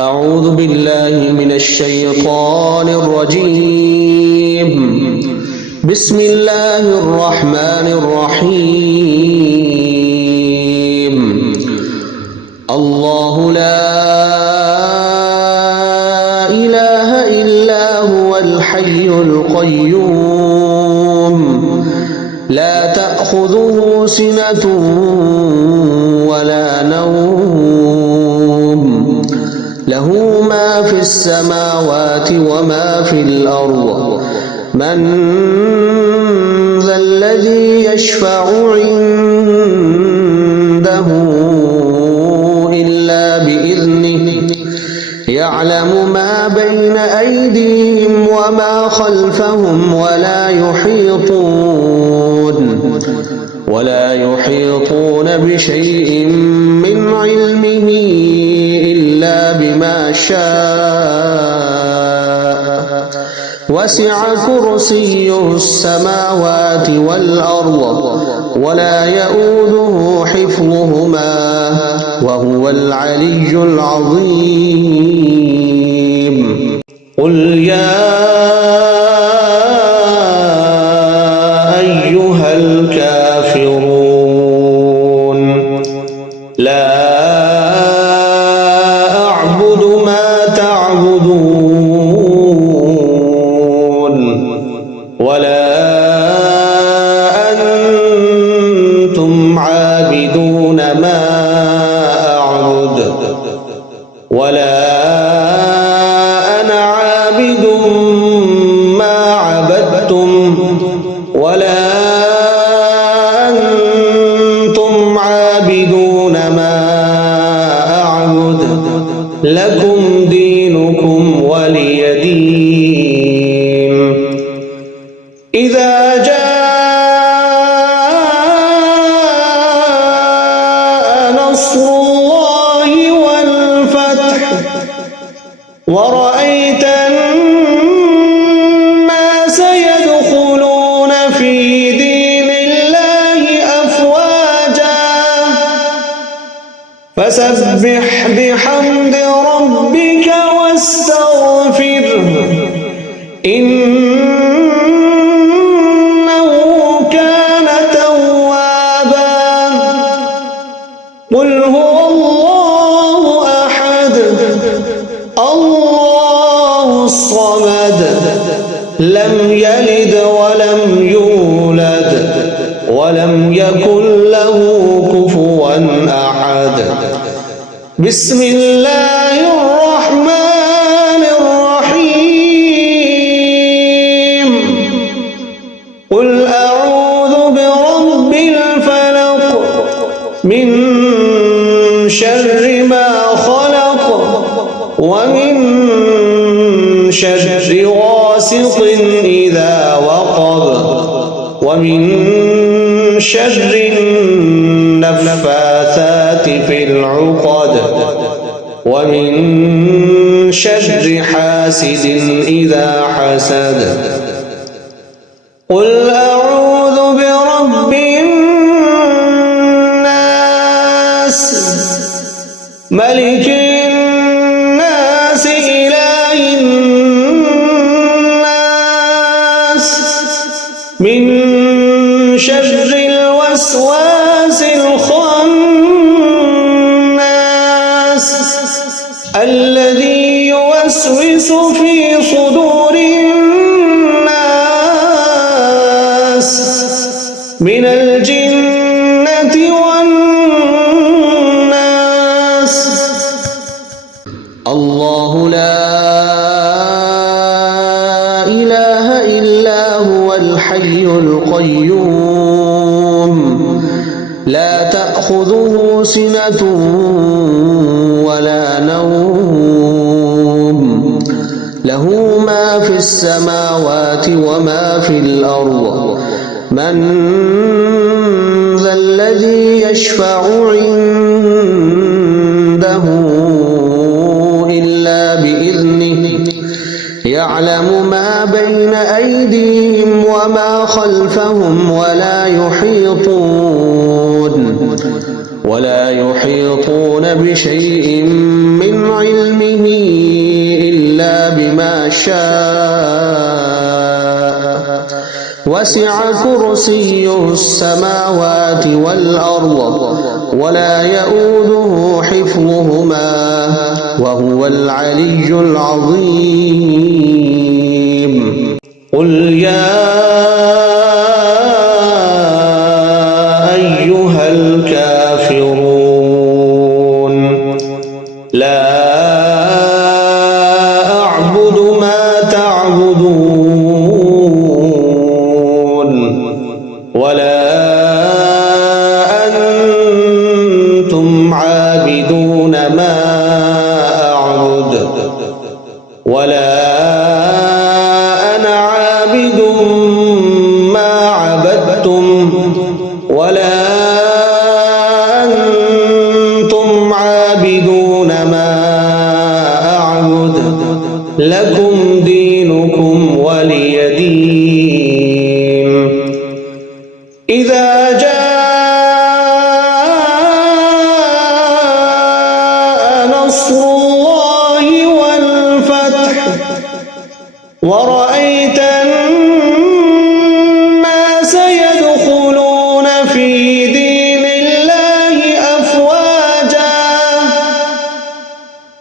أعوذ بالله من الشيطان الرجيم. بسم الله الرحمن الرحيم. الله لا إله إلا هو الحي القيوم لا تأخذه سنة ولا نوم له ما في السماوات وما في الأرض من ذا الذي يشفع عنده إلا بإذنه يعلم ما بين أيديهم وما خلفهم ولا يحيطون بشيء من علمه إلا بما شاء وسع كرسيه السماوات والأرض ولا يؤوده حفظهما وهو العلي العظيم. قل يا أيها الكافرون لا أعبد ما تعبدون ولا أنتم عابدون ما أعبد ولا أنا عابد ما عبدتم ولا أنتم عابدون ما أعبد لكم دينكم ولي دين. إذا جاء نصر الله والفتح ورأيت الناس يدخلون في دين الله أفواجا فسبح بحمد ربك واستغفره إنه كان توابا. قل هو الله أحد الله الصمد لم يلد ولم يولد ولم يكن له كفوا أحد. بسم الله الرحمن الرحيم. قل أعوذ برب الفلق من شر ما خلق ومن شر غاسق إذا وقب ومن شر النفاثات في العقد ومن شر حاسد إذا حسد. قل أعوذ برب الناس ملك الناس إله الناس من شر الوسواس الخناس الذي يوسوس في صدور الناس من الجنة والناس. الله لا إله إلا هو الحي القيوم لا تأخذه سنة ولا نوم له ما في السماوات وما في الأرض من ذا الذي يشفع عنده إلا بإذنه يعلم ما بين أيديهم وما خلفهم ولا يحيطون بشيء من علمه إلا بما شاء وسع كرسيه السماوات والأرض ولا يؤوده حفظهما وهو العلي العظيم. قل يا أيها الكافرون لا أعبد ما تعبدون ولا أنتم عابدون ما أعبد ولا أنا عابد ما عبدتم ولا أنتم عابدون ما أعبد لكم دينكم ولي دين. إذا جاء نصر الله والفتح ورأيت الناس يدخلون في دين الله أفواجا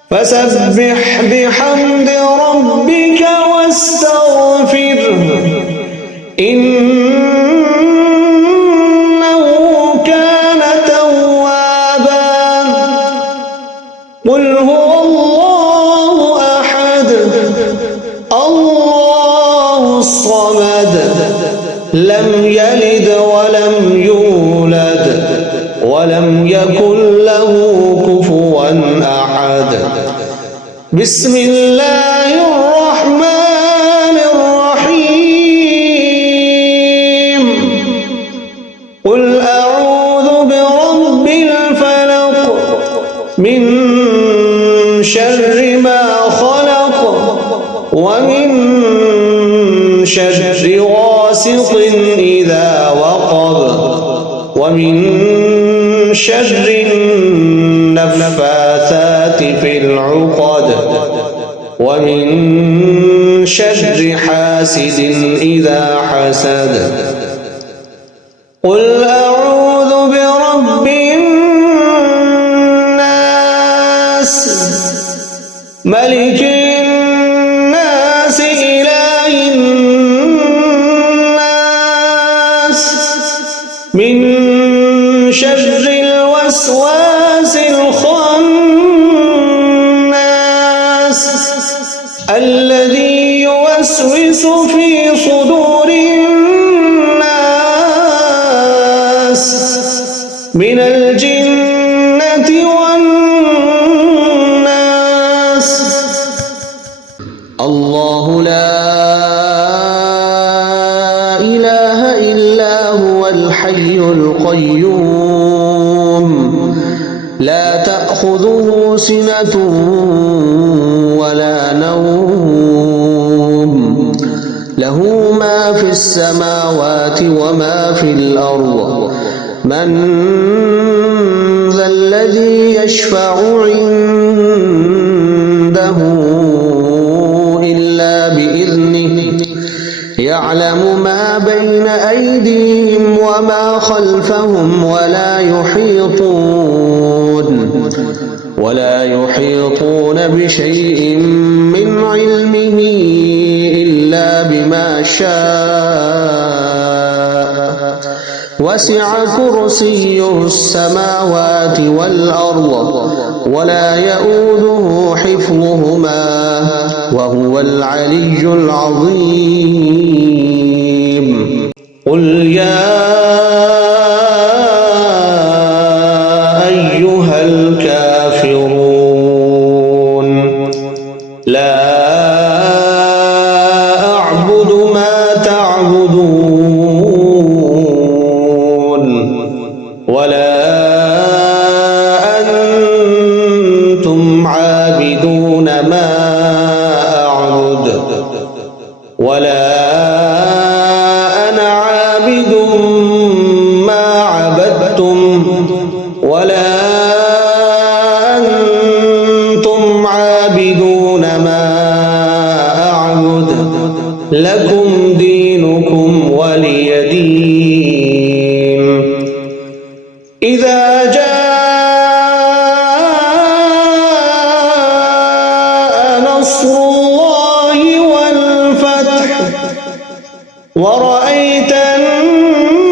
فسبح بحمد ربك واستغفره إنه كان توابا. قل هو الله أحد الله الصمد لم يلد ولم يولد ولم يكن له كفوا أحد. بسم الله الرحمن الرحيم. قل أعوذ برب الفلق من شر ما خلق ومن شر غاسق إذا وقب ومن شر النفاثات في العقد ومن شر حاسد إذا حسد. قل أعوذ برب الناس ملك الناس إله الناس من شر الوسواس الخناس الذي يوسوس في صدور الناس من الجنة والناس. الله لا إله إلا هو الحي القيوم لا تأخذه سنة ولا نوم له ما في السماوات وما في الأرض. من ذا الذي يشفع عنده إلا بإذنه يعلم ما بين أيديهم وما خلفهم ولا يحيطون بشيء من علمه إلا بما شاء وسع كرسيه السماوات والأرض ولا يؤوده حفظهما وهو العلي العظيم. قل يا أيها الكافرون لا أعبد ما تعبدون ولا أنتم عابدون ما أعبد ولا أنا عابد ما عبدتم ولا تعبدون ما أعبد لكم دينكم ولي دين. إذا جاء نصر الله والفتح ورأيت الناس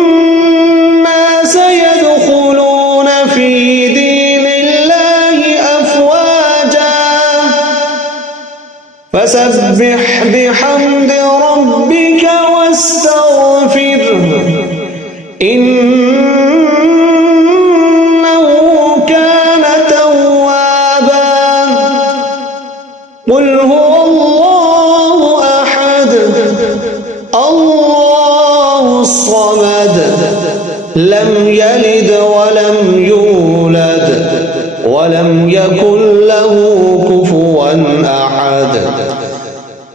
يدخلون في دين الله أفواجا فسبح بحمد ربك واستغفره إنه كان توابا. قل هو الله أحد الله الصمد لم يلد ولم يولد ولم يكن له كفوا أحد.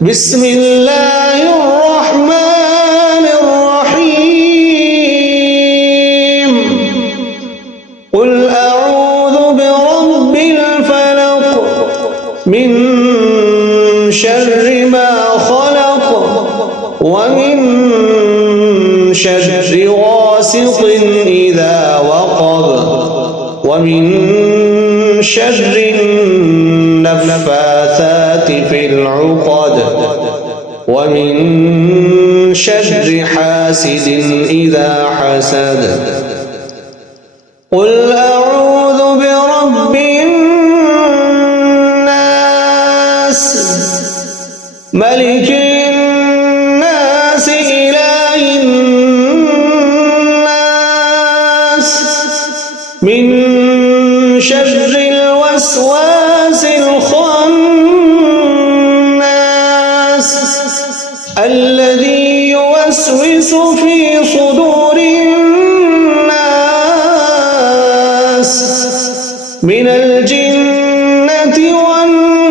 بسم الله الرحمن الرحيم. قل أعوذ برب الفلق من شر ما خلق ومن شر غاسق إذا وقب ومن شر النفاثات في العقد ومن شر حاسد إذا حسد. قل أعوذ برب الناس ملك الناس إله الناس من شر الوسواس الخناس الذي يوسوس في صدور الناس من الجنة والناس.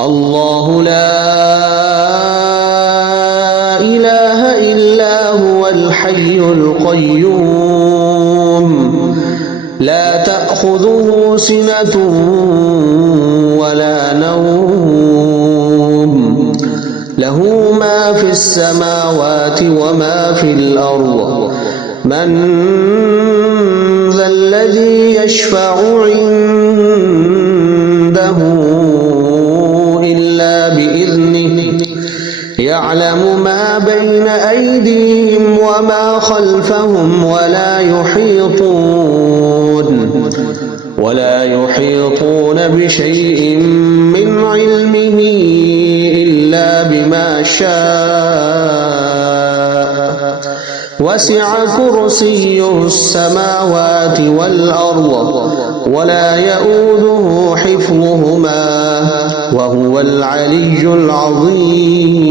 الله لا إله إلا هو الحي القيوم لا تأخذه سنة ولا نوم له ما في السماوات وما في الأرض. من ذا الذي يشفع عنده إلا بإذنه يعلم ما بين أيديهم وما خلفهم ولا يحيطون بشيء من علمه إلا بما شاء وسع كرسيه السماوات والأرض ولا يؤوده حفظهما وهو العلي العظيم.